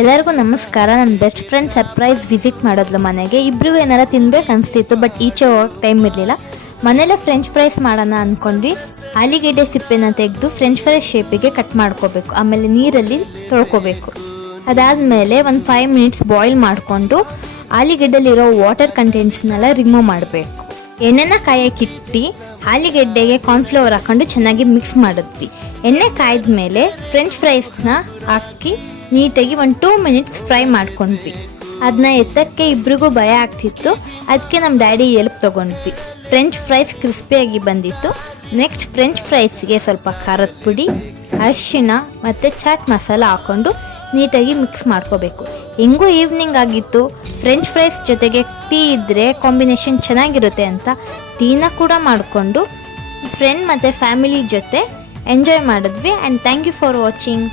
ಎಲ್ಲರಿಗೂ ನಮಸ್ಕಾರ. ನನ್ನ ಬೆಸ್ಟ್ ಫ್ರೆಂಡ್ ಸರ್ಪ್ರೈಸ್ ವಿಸಿಟ್ ಮಾಡೋದ್ಲು ಮನೆಗೆ. ಇಬ್ರಿಗೂ ಏನಾರ ತಿನ್ಬೇಕು ಅನಿಸ್ತಿತ್ತು, ಬಟ್ ಈಚೆ ಹೋಗೋಕೆ ಟೈಮ್ ಇರಲಿಲ್ಲ. ಮನೇಲೆ ಫ್ರೆಂಚ್ ಫ್ರೈಸ್ ಮಾಡೋಣ ಅಂದ್ಕೊಂಡ್ವಿ. ಆಲೂಗೆಡ್ಡೆ ಸಿಪ್ಪೆನ ತೆಗೆದು ಫ್ರೆಂಚ್ ಫ್ರೈಸ್ ಶೇಪಿಗೆ ಕಟ್ ಮಾಡ್ಕೋಬೇಕು. ಆಮೇಲೆ ನೀರಲ್ಲಿ ತೊಳ್ಕೊಬೇಕು. ಅದಾದಮೇಲೆ ಒಂದು 5 ಮಿನಿಟ್ಸ್ ಬಾಯ್ಲ್ ಮಾಡಿಕೊಂಡು ಆಲೂಗೆಡ್ಡೆಲಿರೋ ವಾಟರ್ ಕಂಟೆಂಟ್ಸ್ನೆಲ್ಲ ರಿಮೂವ್ ಮಾಡಬೇಕು. ಎಣ್ಣೆನ ಕಾಯಕ್ಕಿಟ್ಟು ಆಲೂಗೆಡ್ಡೆಗೆ ಕಾರ್ನ್ಫ್ಲವರ್ ಹಾಕೊಂಡು ಚೆನ್ನಾಗಿ ಮಿಕ್ಸ್ ಮಾಡಿದ್ವಿ. ಎಣ್ಣೆ ಕಾಯ್ದ ಮೇಲೆ ಫ್ರೆಂಚ್ ಫ್ರೈಸ್ನ ಹಾಕಿ ನೀಟಾಗಿ ಒಂದು 2 ಮಿನಿಟ್ಸ್ ಫ್ರೈ ಮಾಡ್ಕೊಂಡ್ವಿ. ಅದನ್ನ ಎತ್ತಕ್ಕೆ ಇಬ್ರಿಗೂ ಭಯ ಆಗ್ತಿತ್ತು. ಅದಕ್ಕೆ ನಮ್ಮ ಡ್ಯಾಡಿ ಎಲ್ಪ್ ತೊಗೊಂಡ್ವಿ. ಫ್ರೆಂಚ್ ಫ್ರೈಸ್ ಕ್ರಿಸ್ಪಿಯಾಗಿ ಬಂದಿತ್ತು. ನೆಕ್ಸ್ಟ್ ಫ್ರೆಂಚ್ ಫ್ರೈಸ್ಗೆ ಸ್ವಲ್ಪ ಖಾರದ ಪುಡಿ, ಅರಿಶಿಣ ಮತ್ತು ಚಾಟ್ ಮಸಾಲ ಹಾಕ್ಕೊಂಡು ನೀಟಾಗಿ ಮಿಕ್ಸ್ ಮಾಡ್ಕೋಬೇಕು. ಹೆಂಗೂ ಈವ್ನಿಂಗ್ ಆಗಿತ್ತು. ಫ್ರೆಂಚ್ ಫ್ರೈಸ್ ಜೊತೆಗೆ ಟೀ ಇದ್ದರೆ ಕಾಂಬಿನೇಷನ್ ಚೆನ್ನಾಗಿರುತ್ತೆ ಅಂತ ಟೀನ ಕೂಡ ಮಾಡಿಕೊಂಡು ಫ್ರೆಂಡ್ ಮತ್ತು ಫ್ಯಾಮಿಲಿ ಜೊತೆ ಎಂಜಾಯ್ ಮಾಡಿದ್ವಿ. And thank you for watching.